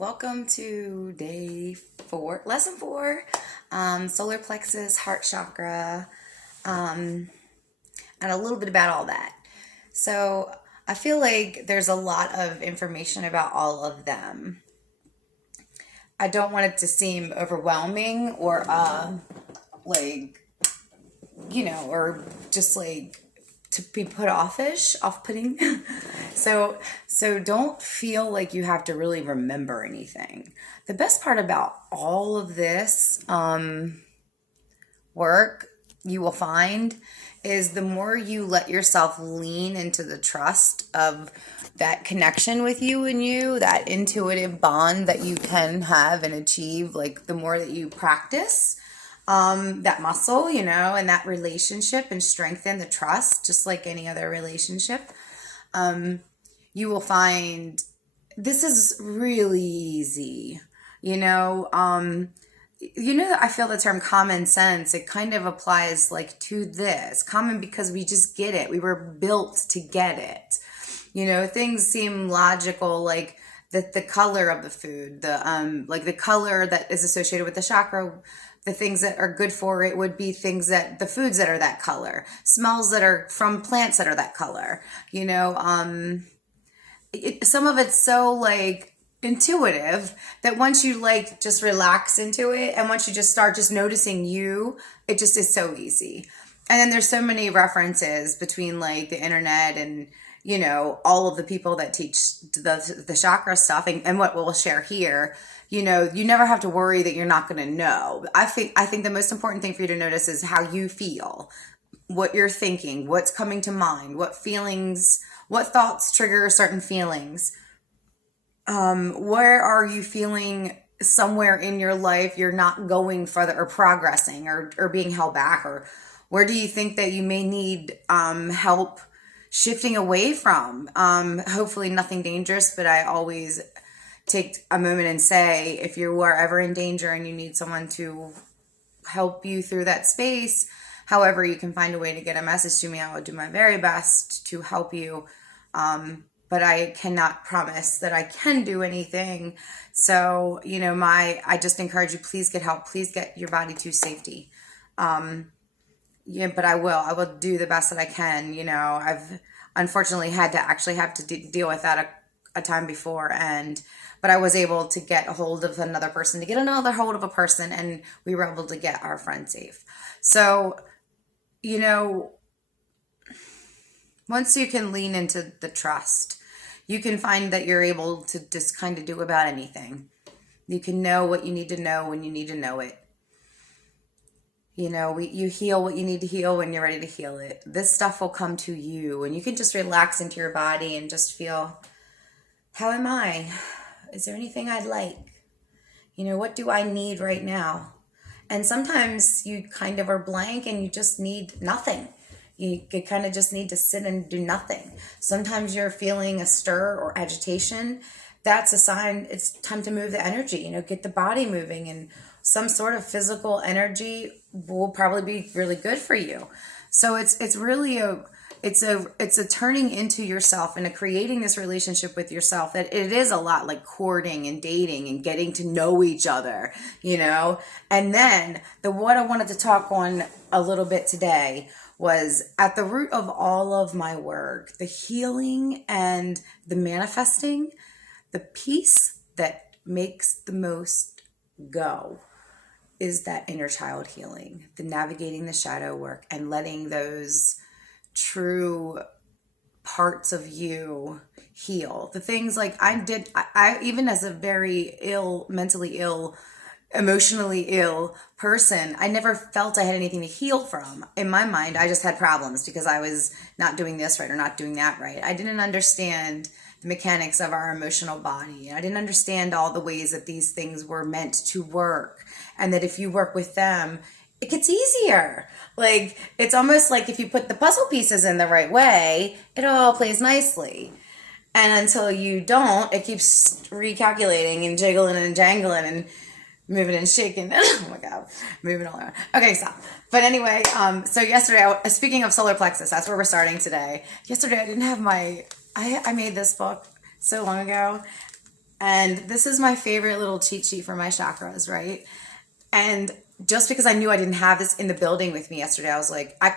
Welcome to day 4, lesson 4, solar plexus, heart chakra, and a little bit about all that. So I feel like there's a lot of information about all of them. I don't want it to seem overwhelming or or just like to be off-putting. So don't feel like you have to really remember anything. The best part about all of this work you will find is the more you let yourself lean into the trust of that connection with you and you, that intuitive bond that you can have and achieve, like the more that you practice that muscle, and that relationship and strengthen the trust, just like any other relationship, you will find this is really easy. I feel the term common sense, it kind of applies like to this. Common because we just get it. We were built to get it. Things seem logical, like the color of the food, the color that is associated with the chakra. The things that are good for it would be the foods that are that color, smells that are from plants that are that color. Some of it's so like intuitive that once you like just relax into it, and once you just start just noticing it just is so easy. And then there's so many references between like the internet and all of the people that teach the chakra stuff and what we'll share here. You never have to worry that you're not going to know. I think the most important thing for you to notice is how you feel, what you're thinking, what's coming to mind, what thoughts trigger certain feelings. Where are you feeling somewhere in your life you're not going further or progressing or being held back, or where do you think that you may need help shifting away from? Hopefully nothing dangerous, but I always take a moment and say, if you are ever in danger and you need someone to help you through that space, however you can find a way to get a message to me, I will do my very best to help you. But I cannot promise that I can do anything. So, I just encourage you, please get help. Please get your body to safety. But I will do the best that I can. I've unfortunately had to deal with that a time before, but I was able to get a hold of another person, to get another hold of a person, and we were able to get our friend safe. So, once you can lean into the trust, you can find that you're able to just kind of do about anything. You can know what you need to know when you need to know it. You heal what you need to heal when you're ready to heal it. This stuff will come to you, and you can just relax into your body and just feel, how am I? Is there anything I'd like? What do I need right now? And sometimes you kind of are blank and you just need nothing. You kind of just need to sit and do nothing. Sometimes you're feeling a stir or agitation. That's a sign it's time to move the energy, get the body moving, and some sort of physical energy will probably be really good for you. So it's really it's a turning into yourself and a creating this relationship with yourself that it is a lot like courting and dating and getting to know each other, And then what I wanted to talk on a little bit today was at the root of all of my work, the healing and the manifesting, the piece that makes the most go is that inner child healing, the navigating the shadow work and letting those true parts of you heal. The things like I even as a very mentally ill, emotionally ill person, I never felt I had anything to heal from. In my mind, I just had problems because I was not doing this right or not doing that right. I didn't understand the mechanics of our emotional body. I didn't understand all the ways that these things were meant to work, and that if you work with them, it gets easier. Like, it's almost like if you put the puzzle pieces in the right way, it all plays nicely. And until you don't, it keeps recalculating and jiggling and jangling and moving and shaking. Oh my God, moving all around. Okay, stop. But anyway, so yesterday, speaking of solar plexus, that's where we're starting today. Yesterday, I didn't have I made this book so long ago. And this is my favorite little cheat sheet for my chakras, right? And just because I knew I didn't have this in the building with me yesterday, I was like, I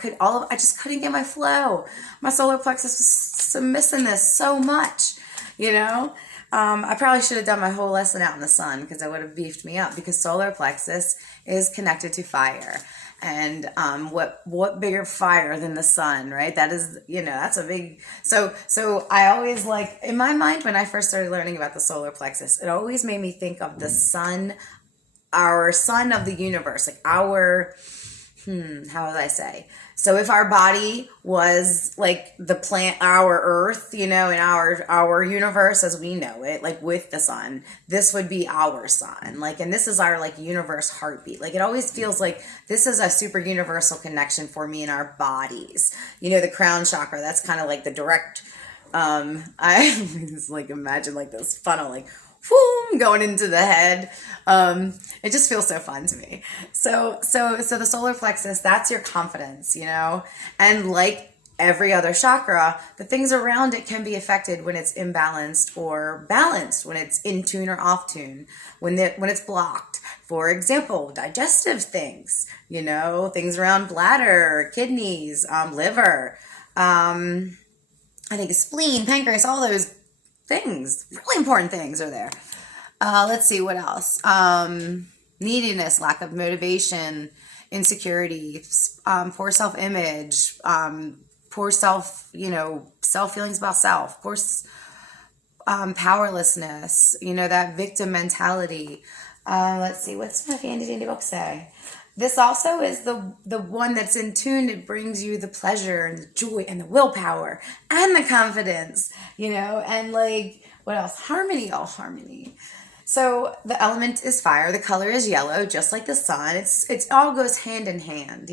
just couldn't get my flow. My solar plexus was missing this so much, you know? I probably should have done my whole lesson out in the sun because I would have beefed me up, because solar plexus is connected to fire. And what bigger fire than the sun, right? That is, that's a big, so I always, like, in my mind, when I first started learning about the solar plexus, it always made me think of the sun, our sun of the universe, like our, how would I say? So if our body was like the plant, our earth, in our universe as we know it, like with the sun, this would be our sun. Like, and this is our like universe heartbeat. Like, it always feels like this is a super universal connection for me in our bodies. The crown chakra, that's kind of like the direct, I just like imagine like this funnel, like, whoom, going into the head. It just feels so fun to me. So the solar plexus, that's your confidence, and like every other chakra, the things around it can be affected when it's imbalanced or balanced, when it's in tune or off tune, when it's blocked. For example, digestive things, things around bladder, kidneys, liver, I think spleen, pancreas, all those things, really important things are there. Let's see what else. Neediness, lack of motivation, insecurity, poor self-image, poor self feelings about self, poor powerlessness, that victim mentality. Let's see, what's my handy dandy book say? This also is the one that's in tune. It brings you the pleasure and the joy and the willpower and the confidence, and like, what else? Harmony, harmony. So the element is fire. The color is yellow, just like the sun. It's all goes hand in hand,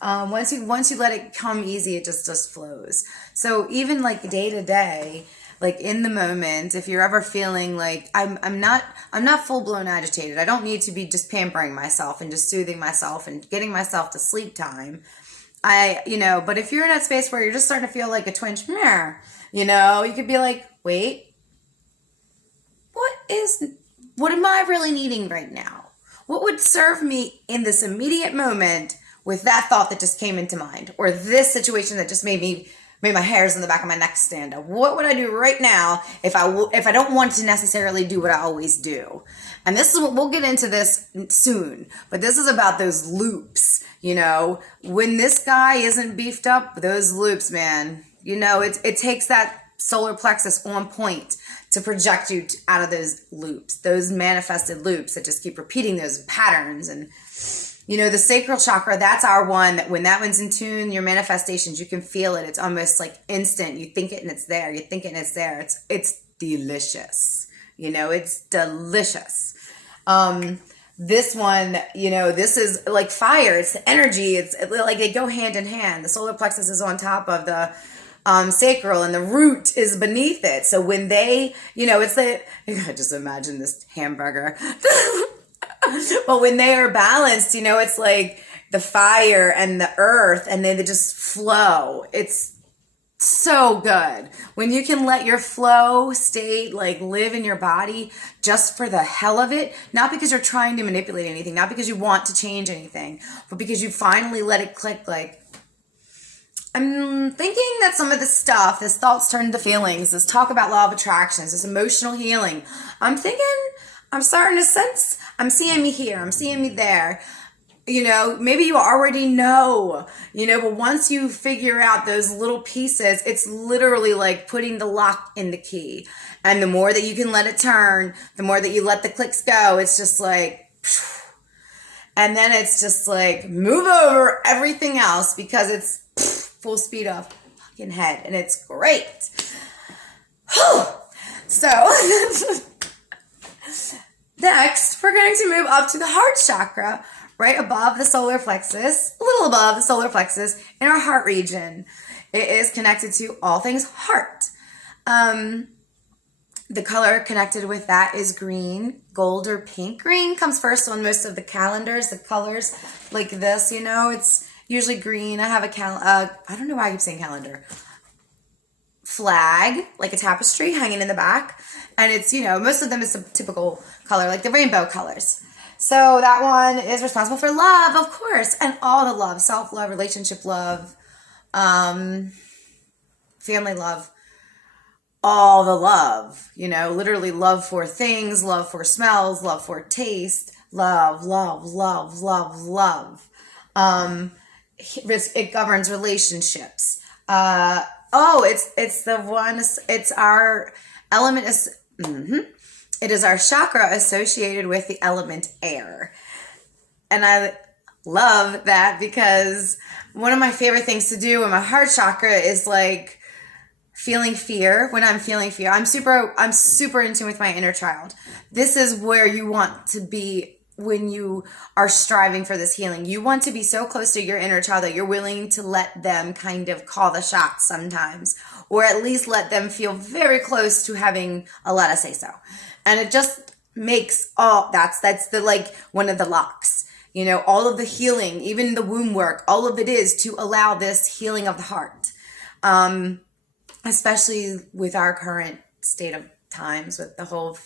Once you let it come easy, it just flows. So even like day to day, like in the moment, if you're ever feeling like I'm not full blown agitated, I don't need to be just pampering myself and just soothing myself and getting myself to sleep time. But if you're in that space where you're just starting to feel like a twinge, you could be like, wait, what am I really needing right now? What would serve me in this immediate moment with that thought that just came into mind, or this situation that just made my hairs in the back of my neck stand up? What would I do right now if I don't want to necessarily do what I always do? And this is what we'll get into this soon, but this is about those loops. When this guy isn't beefed up, those loops, man, it takes that solar plexus on point to project you out of those loops, those manifested loops that just keep repeating those patterns. And the sacral chakra, that's our one that when that one's in tune, your manifestations, you can feel it. It's almost like instant. You think it and it's there. You think it and it's there. It's delicious. It's delicious. This one, this is like fire. It's the energy. It's like they go hand in hand. The solar plexus is on top of the sacral, and the root is beneath it. So when they, it's like, I just imagine this hamburger. But when they are balanced, it's like the fire and the earth, and they just flow. It's so good. When you can let your flow state like live in your body just for the hell of it, not because you're trying to manipulate anything, not because you want to change anything, but because you finally let it click. Like, I'm thinking that some of this stuff, this thoughts turn to feelings, this talk about law of attractions, this emotional healing, I'm starting to sense, I'm seeing me here, I'm seeing me there. Maybe you already know, but once you figure out those little pieces, it's literally like putting the lock in the key. And the more that you can let it turn, the more that you let the clicks go, it's just like, and then it's just like move over everything else because it's full speed of fucking head, and it's great. So next, we're going to move up to the heart chakra, right above the solar plexus, a little above the solar plexus in our heart region. It is connected to all things heart. The color connected with that is green, gold, or pink. Green comes first on most of the calendars, the colors like this, it's usually green. I have a I don't know why I keep saying calendar. flag, like a tapestry hanging in the back. And it's, most of them is a typical color, like the rainbow colors. So that one is responsible for love, of course, and all the love, self-love, relationship love, family love, all the love, literally love for things, love for smells, love for taste, love, love, love, love, love. It governs relationships. It's the one, it's our element is, it is our chakra associated with the element air. And I love that because one of my favorite things to do in my heart chakra is like feeling fear. When I'm feeling fear, I'm super in tune with my inner child. This is where you want to be when you are striving for this healing. You want to be so close to your inner child that you're willing to let them kind of call the shots sometimes, or at least let them feel very close to having a let us say so. And it just makes that's the like one of the locks, all of the healing, even the womb work, all of it is to allow this healing of the heart. Especially with our current state of times with the whole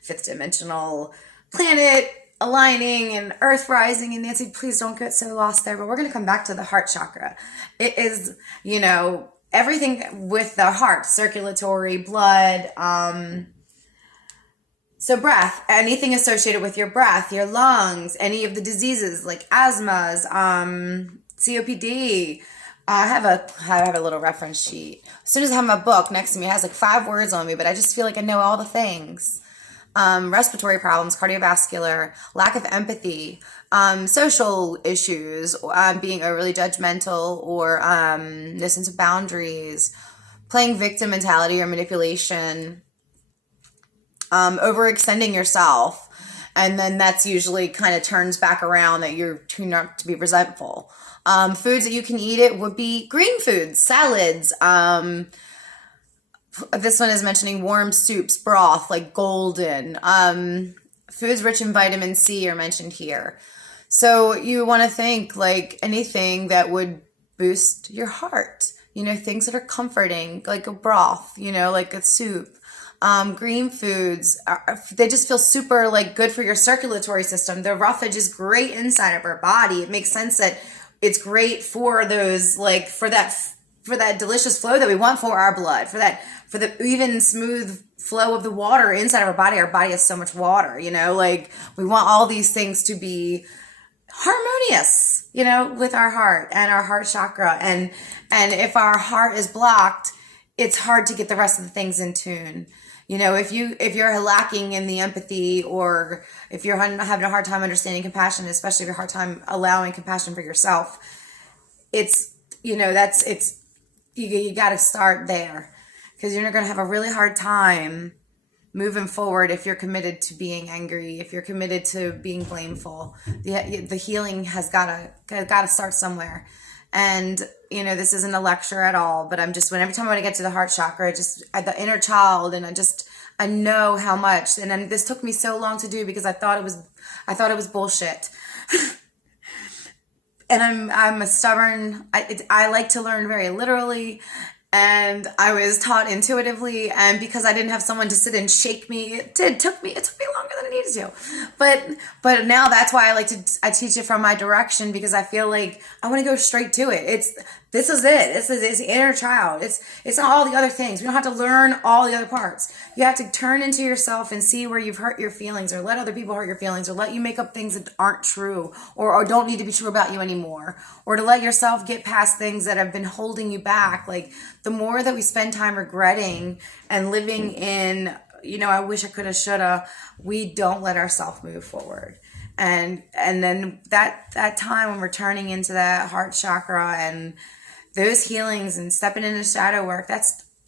fifth dimensional planet aligning and earth rising. And Nancy, please don't get so lost there, but we're going to come back to the heart chakra. It is, everything with the heart, circulatory, blood, so breath, anything associated with your breath, your lungs, any of the diseases like asthmas, COPD. I have a little reference sheet. As soon as I have my book next to me, it has like 5 words on me, but I just feel like I know all the things. Respiratory problems, cardiovascular, lack of empathy, social issues, being overly judgmental or no sense of boundaries, playing victim mentality or manipulation, overextending yourself. And then that's usually kind of turns back around that you're turned out to be resentful. Foods that you can eat it would be green foods, salads. This one is mentioning warm soups, broth, like golden. Foods rich in vitamin C are mentioned here. So you want to think like anything that would boost your heart, things that are comforting, like a broth, like a soup. Green foods, they just feel super like good for your circulatory system. The roughage is great inside of our body. It makes sense that it's great for those, like for that delicious flow that we want for our blood, for the even smooth flow of the water inside of our body. Our body has so much water, like we want all these things to be harmonious, with our heart and our heart chakra. And if our heart is blocked, it's hard to get the rest of the things in tune. If you're lacking in the empathy, or if you're having a hard time understanding compassion, especially if you're hard time allowing compassion for yourself, it's, you got to start there, because you're going to have a really hard time moving forward if you're committed to being angry, if you're committed to being blameful. The healing has got to start somewhere. And, this isn't a lecture at all, but every time I get to the heart chakra, just at the inner child, and I know how much, and then this took me so long to do because I thought it was bullshit. And I'm a stubborn, I like to learn very literally, and I was taught intuitively, and because I didn't have someone to sit and shake me, it took me longer than it needed to. But now that's why I teach it from my direction, because I feel like I want to go straight to it. This is it. This is inner child. It's not all the other things. We don't have to learn all the other parts. You have to turn into yourself and see where you've hurt your feelings, or let other people hurt your feelings, or let you make up things that aren't true, or don't need to be true about you anymore, or to let yourself get past things that have been holding you back. Like, the more that we spend time regretting and living in, I wish I coulda, shoulda, we don't let ourselves move forward. And then that time when we're turning into that heart chakra and those healings and stepping into shadow work,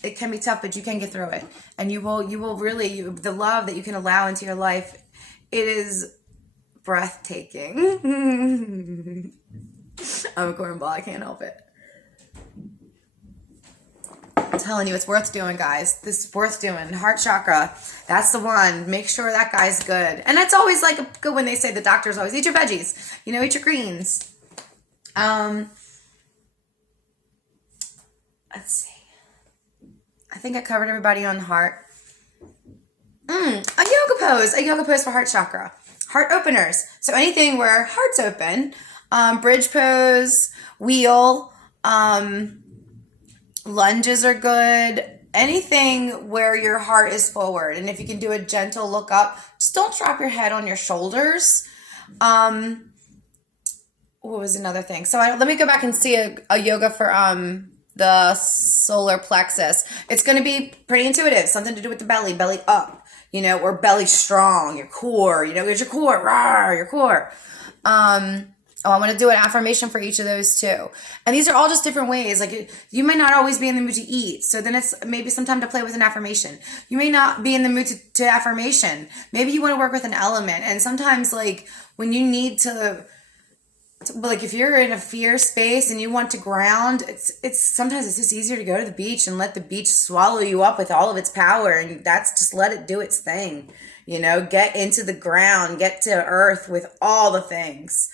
it can be tough, but you can get through it. And you will really, the love that you can allow into your life, it is breathtaking. I'm a cornball, I can't help it. I'm telling you, it's worth doing, guys. This is worth doing. Heart chakra, that's the one. Make sure that guy's good. And that's always like good when they say, the doctors always, eat your veggies, eat your greens. Let's see. I think I covered everybody on heart. A yoga pose for heart chakra. Heart openers. So anything where heart's open, bridge pose, wheel, lunges are good. Anything where your heart is forward. And if you can do a gentle look up, just don't drop your head on your shoulders. What was another thing? So let me go back and see a yoga for the solar plexus. It's going to be pretty intuitive. Something to do with the belly up, or belly strong, your core, there's your core, rawr, your core. I want to do an affirmation for each of those too. And these are all just different ways. Like you might not always be in the mood to eat. So then it's maybe some time to play with an affirmation. You may not be in the mood to affirmation. Maybe you want to work with an element. And sometimes like when you need to like if you're in a fear space and you want to ground, sometimes it's just easier to go to the beach and let the beach swallow you up with all of its power, and that's just let it do its thing. Get into the ground, get to earth with all the things.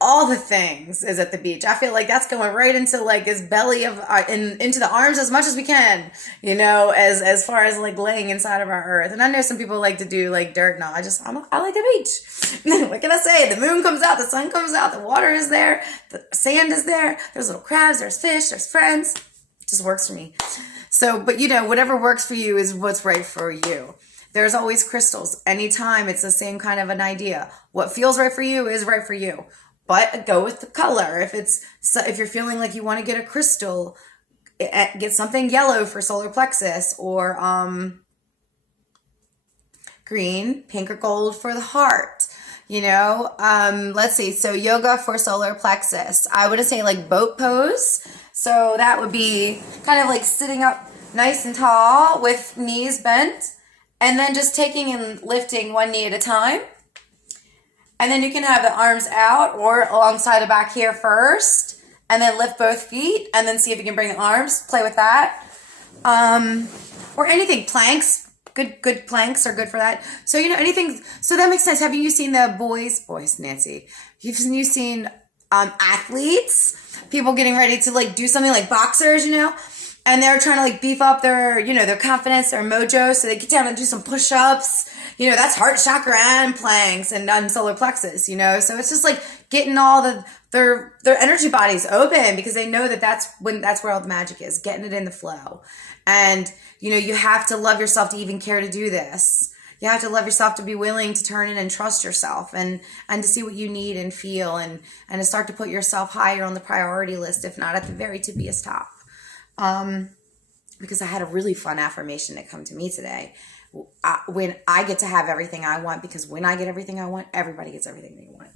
All the things is at the beach. I feel like that's going right into like his belly of into the arms as much as we can, as far as like laying inside of our earth. And I know some people like to do like dirt. No, I like the beach. What can I say? The moon comes out, the sun comes out, the water is there, the sand is there. There's little crabs, there's fish, there's friends. It just works for me. So, but whatever works for you is what's right for you. There's always crystals. Anytime it's the same kind of an idea. What feels right for you is right for you. But go with the color. If you're feeling like you want to get a crystal, get something yellow for solar plexus, or green, pink, or gold for the heart. Let's see. So yoga for solar plexus. I would say like boat pose. So that would be kind of like sitting up nice and tall with knees bent, and then just taking and lifting one knee at a time. And then you can have the arms out or alongside the back here first, and then lift both feet, and then see if you can bring the arms, play with that. Or anything, planks, good planks are good for that. So, anything, so that makes sense. Have you seen the boys, Nancy, you've seen athletes, people getting ready to like do something like boxers, and they're trying to like beef up their, their confidence, their mojo, so they get down and do some push-ups. That's heart chakra and planks and solar plexus, so it's just like getting all their energy bodies open, because they know that's where all the magic is, getting it in the flow. And, you have to love yourself to even care to do this. You have to love yourself to be willing to turn in and trust yourself and to see what you need and feel and to start to put yourself higher on the priority list, if not at the very tippiest top. Because I had a really fun affirmation that come to me today. When I get to have everything I want, because when I get everything I want, everybody gets everything they want.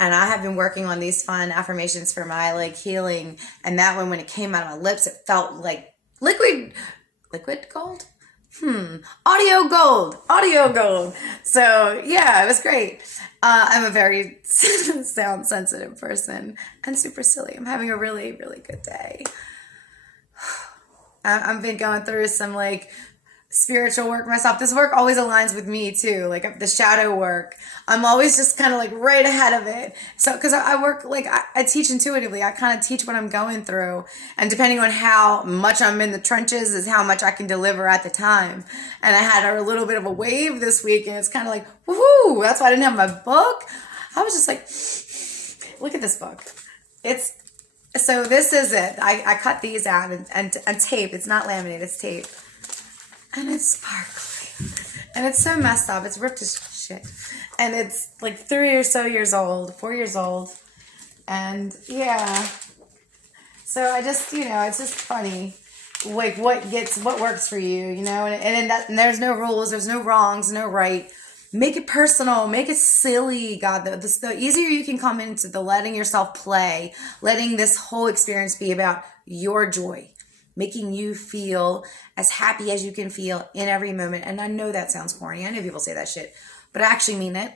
And I have been working on these fun affirmations for my like healing. And that one, when it came out of my lips, it felt like liquid gold? Audio gold. So yeah, it was great. I'm a very sound sensitive person and super silly. I'm having a really, really good day. I've been going through some like spiritual work myself. This work always aligns with me too, like the shadow work. I'm always just kind of like right ahead of it. So because I work like I teach intuitively. I kind of teach what I'm going through, and depending on how much I'm in the trenches is how much I can deliver at the time. And I had a little bit of a wave this week, and it's kind of like woohoo. That's why I didn't have my book. I was just like, look at this book. So this is it. I cut these out and tape. It's not laminate, it's tape. And it's sparkly. And it's so messed up. It's ripped as shit. And it's like 4 years old. And yeah. So I just, it's just funny. Like what works for you, and there's no rules, there's no wrongs, no right. Make it personal, make it silly. God, the easier you can come into the letting yourself play, letting this whole experience be about your joy, making you feel as happy as you can feel in every moment. And I know that sounds corny. I know people say that shit, but I actually mean it.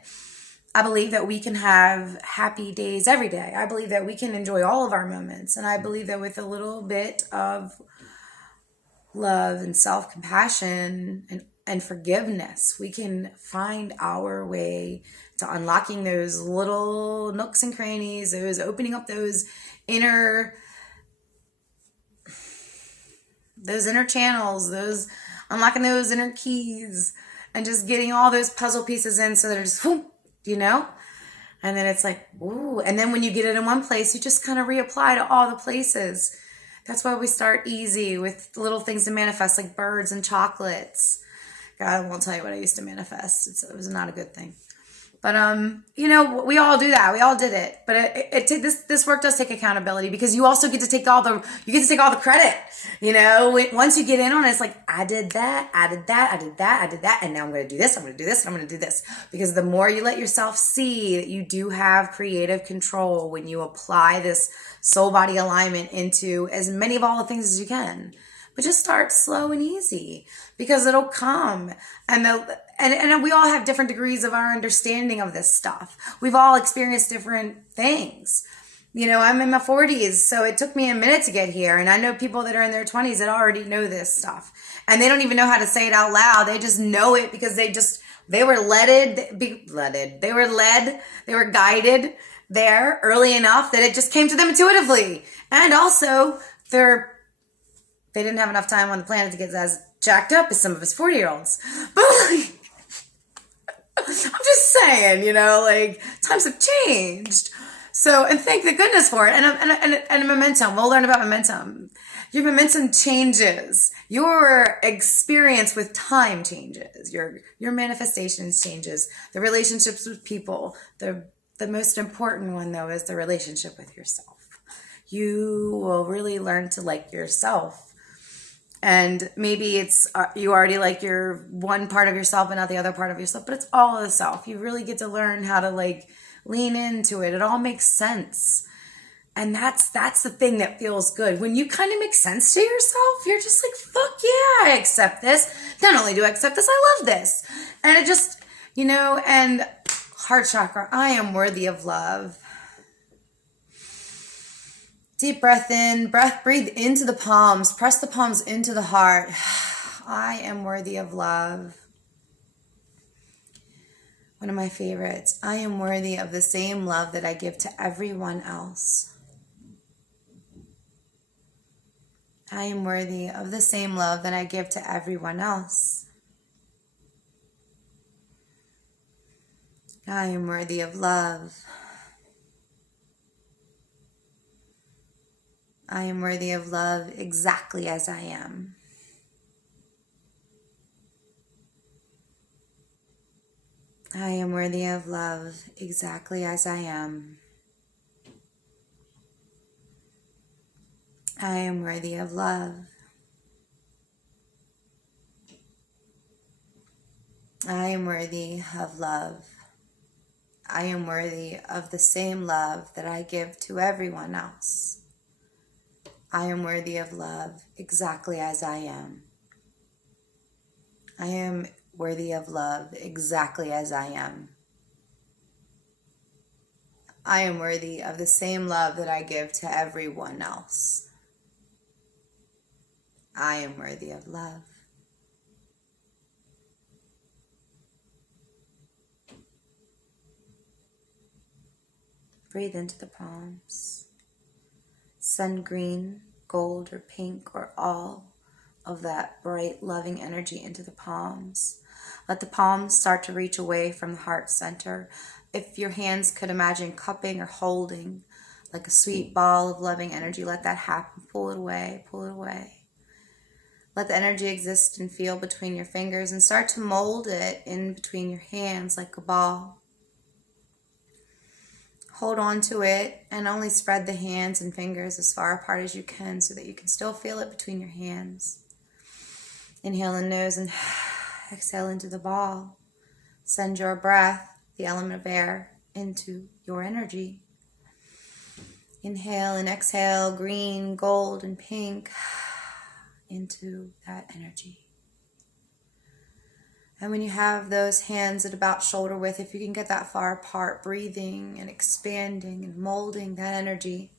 I believe that we can have happy days every day. I believe that we can enjoy all of our moments. And I believe that with a little bit of love and self-compassion and forgiveness, we can find our way to unlocking those little nooks and crannies, those opening up those inner those inner channels, those unlocking those inner keys, and just getting all those puzzle pieces in so they're just, whoop, you know? And then it's like, ooh. And then when you get it in one place, you just kind of reapply to all the places. That's why we start easy with little things to manifest, like birds and chocolates. God, I won't tell you what I used to manifest. It was not a good thing. But, you know, we all do that. We all did it. But this work does take accountability, because you also get to take all the credit. You know, once you get in on it, it's like, I did that, I did that, I did that, I did that. And now I'm going to do this, I'm going to do this, and I'm going to do this. Because the more you let yourself see that you do have creative control when you apply this soul body alignment into as many of all the things as you can. But just start slow and easy, because it'll come. And we all have different degrees of our understanding of this stuff. We've all experienced different things. You know, I'm in my 40s, so it took me a minute to get here. And I know people that are in their 20s that already know this stuff. And they don't even know how to say it out loud. They just know it because they were guided there early enough that it just came to them intuitively. And also, they didn't have enough time on the planet to get as jacked up as some of us 40-year-olds. But like, I'm just saying, you know, like, times have changed. So, and thank the goodness for it. And momentum. We'll learn about momentum. Your momentum changes. Your experience with time changes. Your manifestations changes. The relationships with people. The most important one, though, is the relationship with yourself. You will really learn to like yourself. And maybe it's you already like your one part of yourself and not the other part of yourself, but it's all of the self. You really get to learn how to like lean into it. It all makes sense. And that's the thing that feels good. When you kind of make sense to yourself, you're just like, fuck yeah, I accept this. Not only do I accept this, I love this. And it just, you know, and heart chakra, I am worthy of love. Deep breath in, breathe into the palms, press the palms into the heart. I am worthy of love. One of my favorites. I am worthy of the same love that I give to everyone else. I am worthy of the same love that I give to everyone else. I am worthy of love. I am worthy of love exactly as I am. I am worthy of love exactly as I am. I am worthy of love. I am worthy of love. I am worthy of the same love that I give to everyone else. I am worthy of love exactly as I am. I am worthy of love exactly as I am. I am worthy of the same love that I give to everyone else. I am worthy of love. Breathe into the palms. Send green, gold, or pink, or all of that bright, loving energy into the palms. Let the palms start to reach away from the heart center. If your hands could imagine cupping or holding like a sweet ball of loving energy, let that happen. Pull it away, pull it away. Let the energy exist and feel between your fingers and start to mold it in between your hands like a ball. Hold on to it and only spread the hands and fingers as far apart as you can so that you can still feel it between your hands. Inhale in nose and exhale into the ball. Send your breath, the element of air, into your energy. Inhale and exhale, green, gold, and pink into that energy. And when you have those hands at about shoulder width, if you can get that far apart, breathing and expanding and molding that energy,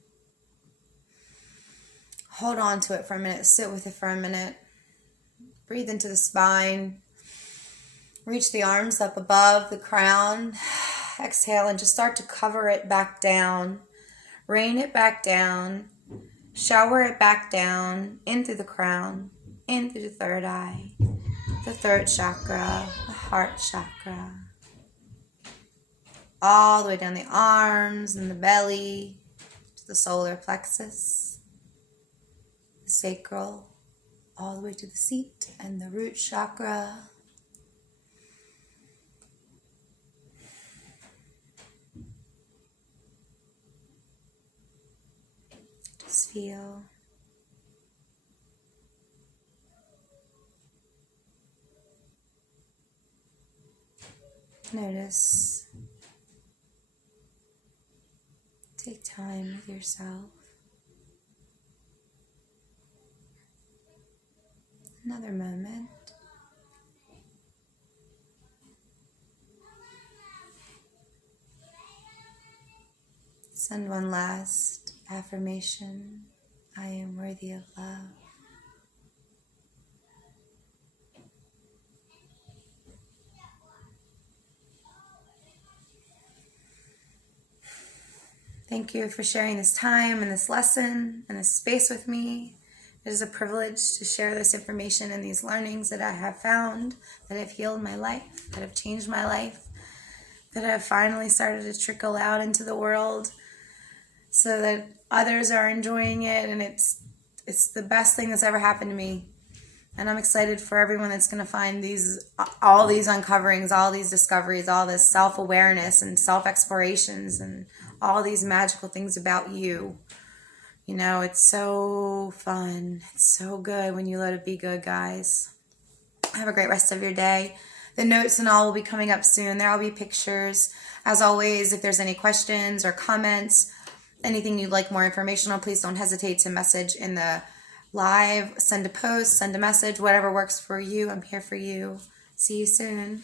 hold on to it for a minute, sit with it for a minute. Breathe into the spine. Reach the arms up above the crown. Exhale and just start to cover it back down. Rain it back down. Shower it back down, in through the crown, in through the third eye, the third chakra, the heart chakra, all the way down the arms and the belly, to the solar plexus, the sacral, all the way to the seat and the root chakra. Just feel. Notice. Take time with yourself. Another moment. Send one last affirmation. I am worthy of love. Thank you for sharing this time and this lesson and this space with me. It is a privilege to share this information and these learnings that I have found, that have healed my life, that have changed my life, that have finally started to trickle out into the world so that others are enjoying it. And it's the best thing that's ever happened to me. And I'm excited for everyone that's going to find all these uncoverings, all these discoveries, all this self-awareness and self-explorations and all these magical things about you. You know, it's so fun. It's so good when you let it be good, guys. Have a great rest of your day. The notes and all will be coming up soon. There will be pictures. As always, if there's any questions or comments, anything you'd like more information on, please don't hesitate to message in the live, send a post, send a message, whatever works for you. I'm here for you. See you soon.